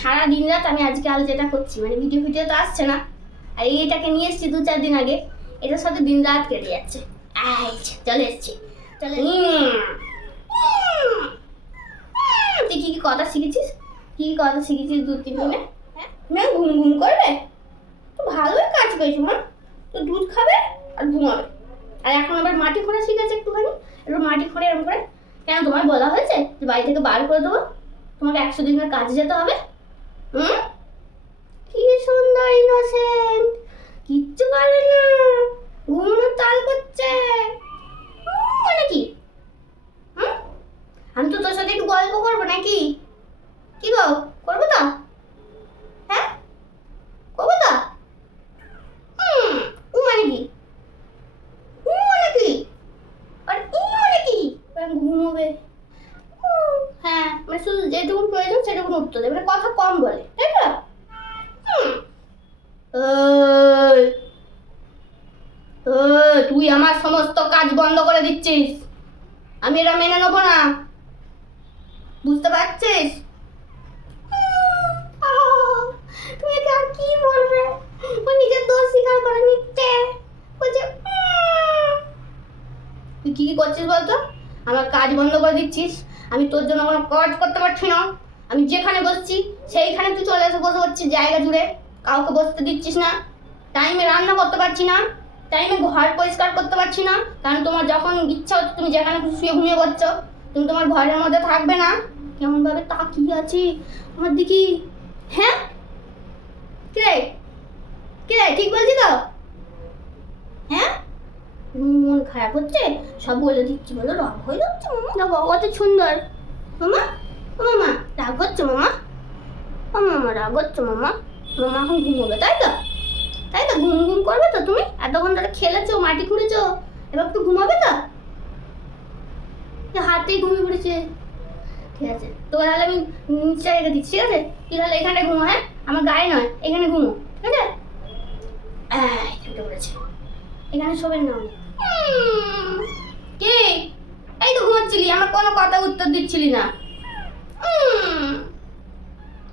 সারা দিন রাত আমি আজকাল যেটা করছি, মানে ভিডিও তো আসছে না, আর এইটাকে নিয়ে এসেছি 2-4 দিন আগে, এটার সাথে দিন রাত কেটে যাচ্ছে। চলে এসছি, চলে। তুই কি কি কথা শিখেছিস? কি কি কথা শিখেছিস 2-3 দিনে? হ্যাঁ, ঘুম ঘুম করবে তো ভালোই কাজ পেয়েছো মা। তো দুধ খাবে আর ঘুমাবে, আর এখন আবার মাটি খোঁড়া শিখেছে একটুখানি, একটু মাটি খোঁড়ে এরকম করে। কেন তোমার বলা হয়েছে যে বাড়ি থেকে বার করে দেবো? তোমাকে 100 দিনের কাজে যেতে হবে। কি সুন্দর ইনোসেন্ট, কিচ্ছু বলে না, ঘুমানোর তাল করছে। মানে কি? আমি তো তোর সাথে একটু গল্প করবো নাকি? কি গো, করবো তো? হ্যাঁ, করবো তো? মানে কি? মানে কি? আর মানে কি? ঘুমোবে। হ্যাঁ, মানে শুধু যেটুকু প্রয়োজন সেটুকু উত্তর দেবে, মানে কথা কম বলে, তাই তো? তুই আমার সমস্ত কাজ বন্ধ করে দিচ্ছিস, আমি এটা মেনে নেবো না, বুঝতে পারছিস? তুমি একে আর কি বলবে? ও নিজের দোষ স্বীকার করে নিচ্ছে, বলছে তুই কি কি করছিস বলতো? আমার কাজ বন্ধ করে দিচ্ছিস, আমি তোর জন্য কোনো কাজ করতে পারছি না। আমি যেখানে বসছি সেইখানে তুই চলে এসে বসে পড়ছিস জায়গা জুড়ে, কাউকে বসতে দিচ্ছিস না। টাইমে রান্না করতে পারছি না, টাইমে ঘর পরিষ্কার করতে পারছি না, কারণ তোমার যখন ইচ্ছা হচ্ছে তুমি যেখানে খুশি শুয়ে ঘুমিয়ে পড়ছো। তুমি তোমার ঘরের মধ্যে থাকবে না। কেমন ভাবে তাকিয়ে আছি আমার দিকে। হ্যাঁ, কিরে কিরে, ঠিক বলছি তো? হ্যাঁ, মন খারাপ হচ্ছে, সব বলে দিচ্ছি বলো, রাগ হয়ে যাচ্ছে মামা। দেখো কত সুন্দর মামা। ও মামা রাগ হচ্ছে মামা, ও মামা রাগ হচ্ছে মামা। মামা এখন ঘুমোবে তাই তো? তাই তো, ঘুম ঘুম করবে তো? তুমি এতক্ষণ ধরে খেলেছো, মাটি খুঁড়েছো, এবার একটু ঘুমাবে তো? হাতেই ঘুমিয়ে পড়েছে। ঠিক আছে, তো তাহলে আমি নিচে রেখে দিচ্ছি, ঠিক আছে? তুই তাহলে এখানটায় ঘুমো, হ্যাঁ, আমার গায়ে নয়, এখানে ঘুমো, ঠিক আছে? উঠে পড়েছে, এখানে শোবেন না উনি। কি, এই তো ঘুমাচ্ছিলি, আমার কোনো কথা উত্তর দিচ্ছিলি না।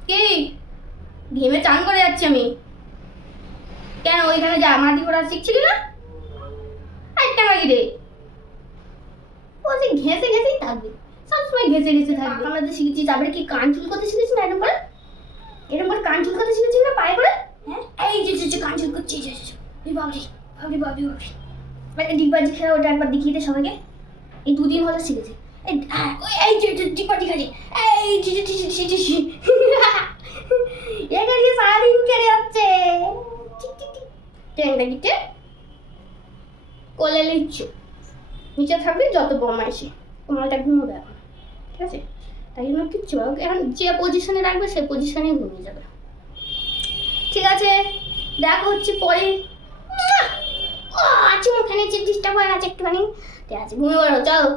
কি, ঘেমে চান করে যাচ্ছি আমি। কেন ওইখানে যা, মাটি খোঁড়া শিখছিলি না? একটা মাগি রে, ও যে ঘেঁষে ঘেঁষেই থাকবে, সবসময় ঘেঁষে ঘেঁষে থাকবে। আমরা যে শিখেছি, তারপরে কি কান চুল করতে শিখেছি না? এরকম করে কান চুল করতে শিখেছি না পায়ে করে? হ্যাঁ, এই যে কান চুল করছি, বাবরি বাবরি বাবরি বাবরি, মানে ডিগবাজি খেলা, ওটা একবার দেখিয়ে দে সবাইকে। এই 2 দিন হলো শিখেছি। এই যে ডিগবাজি খাচ্ছি, এই যে এখানে সারাদিন কেড়ে যাচ্ছে। ট্যাংটা গিটে কোলে লিচ্ছ, নিচে থাকবে যত বমাইছে, তোমারটা ঘুমোবে এখন, ঠিক আছে? তাই জন্য কিচ্ছু এখন যে পজিশনে রাখবে সে পজিশনেই ঘুমিয়ে যাবে, ঠিক আছে? দেখা হচ্ছে পরে। আছে মুখে নিচে ডিস্টার্ব হয়ে গেছে একটুখানি, ঠিক আছে? ঘুমিয়ে পড়ো, চলো।